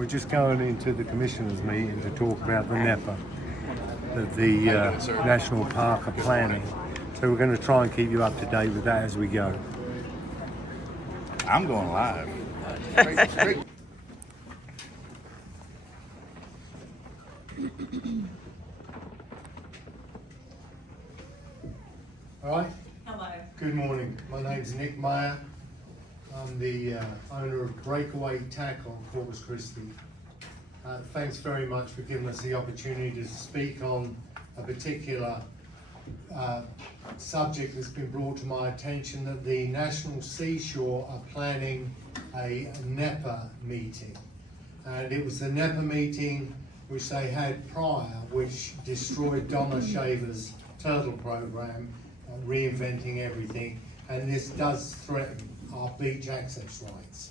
We're just going into the commissioners' meeting to talk about the NEPA that the National Park are planning. So we're going to try and keep you up to date with that as we go. I'm going live. Straight. All right. Hello. Good morning. My name's Nick Meyer. I'm the owner of Breakaway Tackle in Corpus Christi. Thanks very much for giving us the opportunity to speak on a particular subject that's been brought to my attention, that the National Seashore are planning a NEPA meeting. And it was the NEPA meeting which they had prior, which destroyed Donna Shaver's turtle program, reinventing everything, and this does threaten our beach access rights.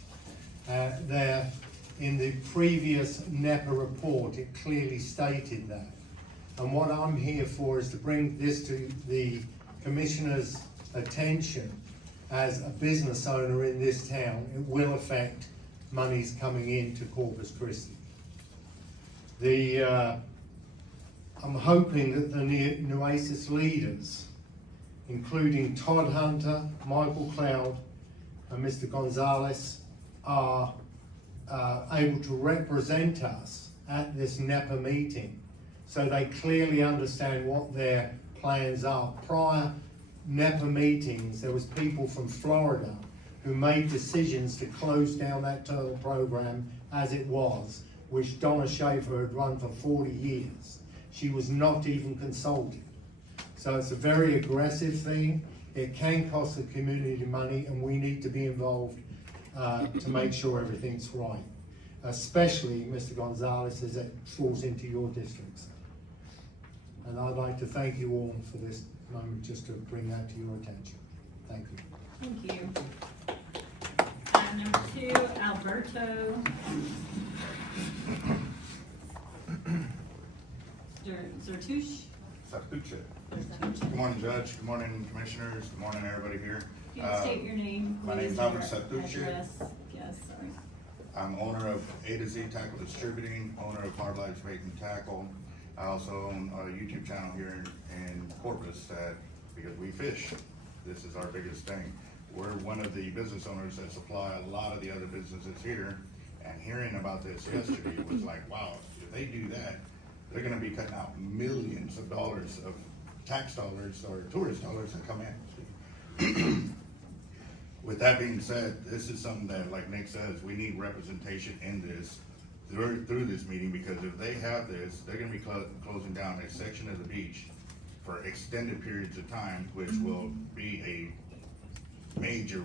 There, in the previous NEPA report, it clearly stated that. And what I'm here for is to bring this to the Commissioner's attention. As a business owner in this town, it will affect monies coming into Corpus Christi. I'm hoping that the Nueces leaders, including Todd Hunter, Michael Cloud, and Mr. Gonzalez, are able to represent us at this NEPA meeting, so they clearly understand what their plans are. Prior NEPA meetings, there was people from Florida who made decisions to close down that turtle program as it was, which Donna Shaver had run for 40 years. She was not even consulted. So it's a very aggressive thing. It can cost the community money, and we need to be involved to make sure everything's right. Especially, Mr. Gonzalez, as it falls into your districts. And I'd like to thank you all for this moment, just to bring that to your attention. Thank you. Thank you. Number 2, Alberto Zertuche. Good morning, Judge. Good morning, Commissioners. Good morning, everybody here. You can state your name. My name's Albert Satucci. Yes, sorry. I'm owner of A to Z Tackle Distributing, owner of Hard Lives Bait and Tackle. I also own a YouTube channel here in Corpus because we fish. This is our biggest thing. We're one of the business owners that supply a lot of the other businesses here. And hearing about this yesterday was like, wow, if they do that, they're gonna be cutting out millions of dollars of tax dollars or tourist dollars that come in. With that being said, this is something that, like Nick says, we need representation in this through this meeting, because if they have this, they're gonna be closing down a section of the beach for extended periods of time, which will be a major,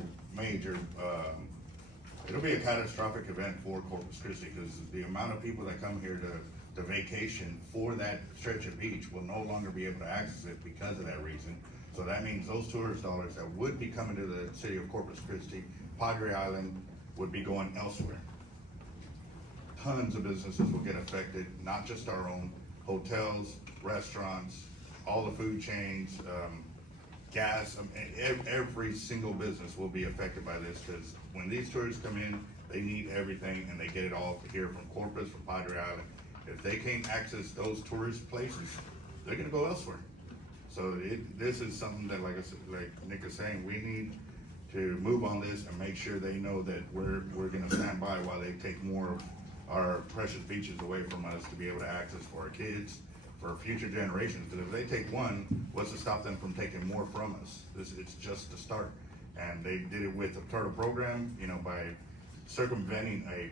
it'll be a catastrophic event for Corpus Christi, because the amount of people that come here to vacation for that stretch of beach will no longer be able to access it because of that reason. So that means those tourist dollars that would be coming to the city of Corpus Christi, Padre Island, would be going elsewhere. Tons of businesses will get affected, not just our own, hotels, restaurants, all the food chains, gas, every single business will be affected by this, because when these tourists come in, they need everything, and they get it all here from Corpus, from Padre Island. If they can't access those tourist places, they're gonna go elsewhere. So this is something that, like I said, like Nick is saying, we need to move on this and make sure they know that we're gonna stand by while they take more of our precious beaches away from us to be able to access for our kids, for future generations. Because if they take one, what's to stop them from taking more from us? It's just the start. And they did it with the turtle program, you know, by circumventing a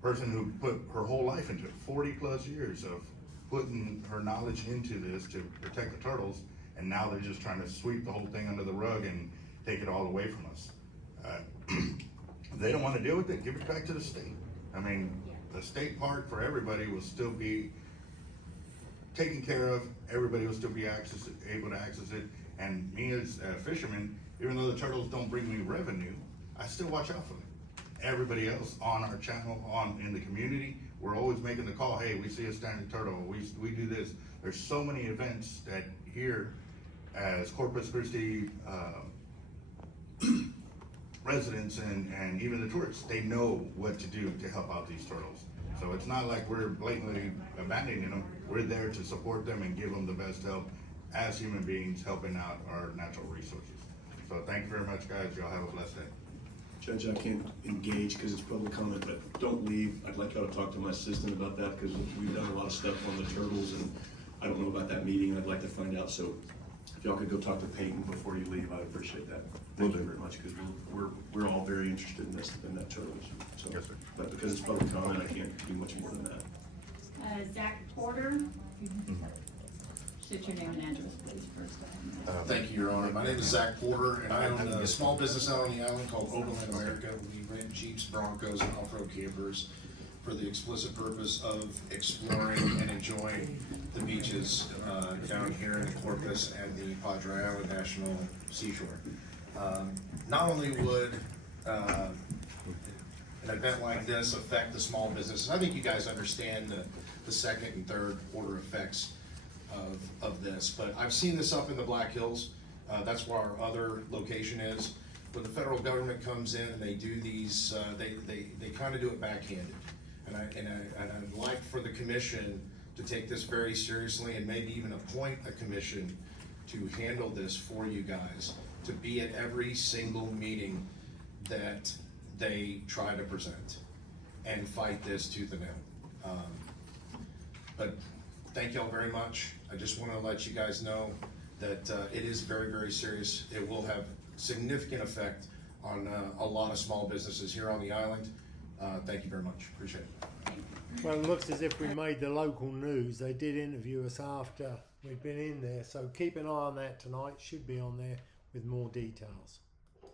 person who put her whole life into it, 40 plus years of putting her knowledge into this to protect the turtles, and now they're just trying to sweep the whole thing under the rug and take it all away from us. If they don't want to deal with it, give it back to the state. I mean, the state park for everybody will still be taken care of, everybody will still be able to access it, and me as a fisherman, even though the turtles don't bring me revenue, I still watch out for them. Everybody else on our channel, in the community, we're always making the call, hey, we see a standing turtle, we do this. There's so many events that here as Corpus Christi residents and even the tourists, they know what to do to help out these turtles. So it's not like we're blatantly abandoning them. We're there to support them and give them the best help as human beings helping out our natural resources. So thank you very much, guys. Y'all have a blessed day. Judge, I can't engage because it's public comment, but don't leave. I'd like y'all to talk to my assistant about that because we've done a lot of stuff on the turtles and I don't know about that meeting. I'd like to find out. So if y'all could go talk to Peyton before you leave, I'd appreciate that. Thank you very much because we're all very interested in this, in that turtle issue. So, Yes, sir. But because it's public comment, I can't do much more than that. Zach Porter. State your name and address, please, first. Thank you, Your Honor. My name is Zach Porter, and I own a small business out on the island called Overland America. We rent Jeeps, Broncos, and off-road campers for the explicit purpose of exploring and enjoying the beaches down here in Corpus and the Padre Island National Seashore. Not only would an event like this affect the small businesses, I think you guys understand the second and third order effects of this, but I've seen this up in the Black Hills. That's where our other location is. When the federal government comes in and they do these, they kind of do it backhanded. And I'd like for the commission to take this very seriously and maybe even appoint a commission to handle this for you guys, to be at every single meeting that they try to present and fight this tooth and nail. But thank y'all very much. I just want to let you guys know that it is very, very serious. It will have significant effect on a lot of small businesses here on the island. Thank you very much. Appreciate it. Well, it looks as if we made the local news. They did interview us after we'd been in there, so keep an eye on that tonight. Should be on there with more details.